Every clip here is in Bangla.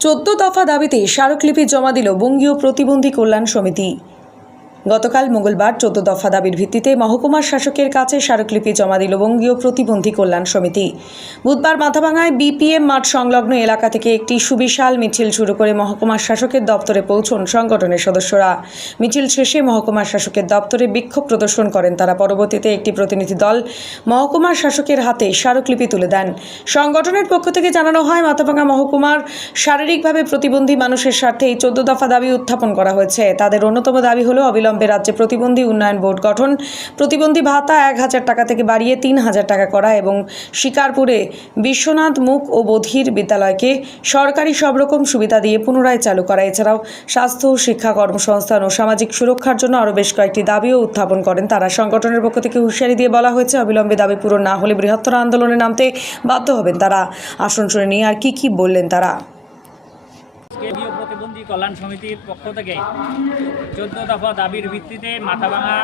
চোদ্দ দফা দাবিতে স্মারকলিপি জমা দিল বঙ্গীয় প্রতিবন্ধী কল্যাণ সমিতি। গতকাল মঙ্গলবার চোদ্দ দফা দাবির ভিত্তিতে মহকুমার শাসকের কাছে স্মারকলিপি জমা দিল বঙ্গীয় প্রতিবন্ধী কল্যাণ সমিতি। বুধবার মাথাভাঙায় বিপিএম মাঠ সংলগ্ন এলাকা থেকে একটি সুবিশাল মিছিল শুরু করে মহকুমার শাসকের দপ্তরে পৌঁছন সংগঠনের সদস্যরা। মিছিল শেষে মহকুমার শাসকের দপ্তরে বিক্ষোভ প্রদর্শন করেন তারা। পরবর্তীতে একটি প্রতিনিধি দল মহকুমার শাসকের হাতে স্মারকলিপি তুলে দেন। সংগঠনের পক্ষ থেকে জানানো হয়, মাথাভাঙা মহকুমার শারীরিকভাবে প্রতিবন্ধী মানুষের স্বার্থে এই চোদ্দ দফা দাবি উত্থাপন করা হয়েছে। তাদের অন্যতম দাবি হলো অবিলম্বে রাজ্যে প্রতিবন্ধী উন্নয়ন বোর্ড গঠন। প্রতিবন্ধী ভাতা এক হাজার টাকা থেকে বাড়িয়ে তিন হাজার টাকা করা এবং শিকারপুরে বিশ্বনাথ মুখ ও বধির বিদ্যালয়কে সরকারি সব রকম সুবিধা দিয়ে পুনরায় চালু করা। এছাড়াও স্বাস্থ্য, শিক্ষা, কর্মসংস্থান ও সামাজিক সুরক্ষার জন্য আরও বেশ কয়েকটি দাবিও উত্থাপন করেন তারা। সংগঠনের পক্ষ থেকে হুঁশিয়ারি দিয়ে বলা হয়েছে, অবিলম্বে দাবি পূরণ না হলে বৃহত্তর আন্দোলনে নামতে বাধ্য হবেন তারা। আসন শুনে নিয়ে আর কি কি বললেন তারা? কেন্দ্রীয় প্রতিবন্ধী কল্যাণ সমিতির পক্ষ থেকে চোদ্দ দফা দাবির ভিত্তিতে মাথাভাঙা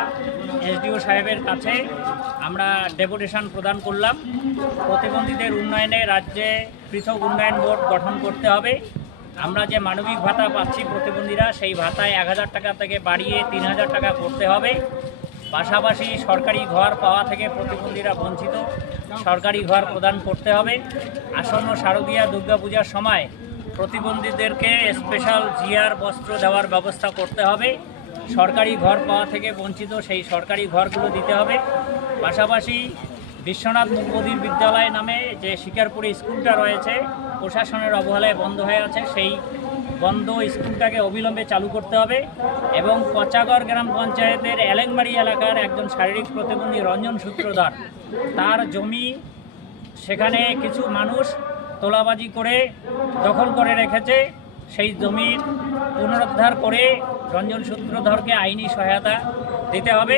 এসডিও সাহেবের কাছে আমরা ডেপুটেশন প্রদান করলাম। প্রতিবন্ধীদের উন্নয়নে রাজ্যে পৃথক উন্নয়ন বোর্ড গঠন করতে হবে। আমরা যে মানবিক ভাতা পাচ্ছি প্রতিবন্ধীরা, সেই ভাতায় এক হাজার টাকা থেকে বাড়িয়ে তিন হাজার টাকা করতে হবে। পাশাপাশি সরকারি ঘর পাওয়া থেকে প্রতিবন্ধীরা বঞ্চিত। সরকারি ঘর প্রদান করতে হবে। আসন্ন শারদীয়া দুর্গাপূজার সময় প্রতিবন্ধীদেরকে স্পেশাল জিআর বস্ত্র দেওয়ার ব্যবস্থা করতে হবে। সরকারি ঘর পাওয়া থেকে বঞ্চিত সেই সরকারি ঘরগুলো দিতে হবে। পাশাপাশি বিশ্বনাথ মুখবধির বিদ্যালয় নামে যে শিকারপুরে স্কুলটা রয়েছে, প্রশাসনের অবহেলায় বন্ধ হয়ে আছে, সেই বন্ধ স্কুলটাকে অবিলম্বে চালু করতে হবে এবং পচাগড় গ্রাম পঞ্চায়েতের এলেংবাড়ি এলাকার একজন শারীরিক প্রতিবন্ধী রঞ্জন সূত্রধর, তার জমি সেখানে কিছু মানুষ তোলাবাজি করে দখল করে রেখেছে, সেই জমির পুনরুদ্ধার করে রঞ্জন সূত্রধরকে আইনি সহায়তা দিতে হবে।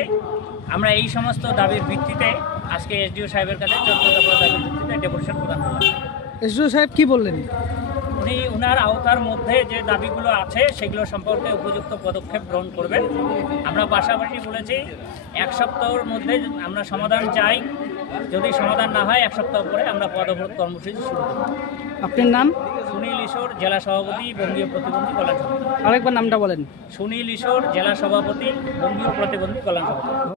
আমরা এই সমস্ত দাবির ভিত্তিতে আজকে এসডিও সাহেবের কাছে চোদ্দ দফা দাবির ভিত্তিতে ডেপুটেশন প্রদান করলাম। এসডিও সাহেব কি বললেন? উনি উনার আওতার মধ্যে যে দাবিগুলো আছে সেগুলো সম্পর্কে উপযুক্ত পদক্ষেপ গ্রহণ করবেন। আমরা পাশাপাশি বলেছি এক সপ্তাহের মধ্যে আমরা সমাধান চাই। যদি সমাধান না হয় এক সপ্তাহ পরে আমরা পদভ্রত কর্মসূচি শুরু করব। আপনার নাম? সুনীল ঈশ্বর জেলা সভাপতি বঙ্গীয় প্রতিবন্ধী কল্যাণ সমিতি আরেকবার নামটা বলেন। সুনীল ঈশ্বর জেলা সভাপতি বঙ্গীয় প্রতিবন্ধী কল্যাণ সমিতি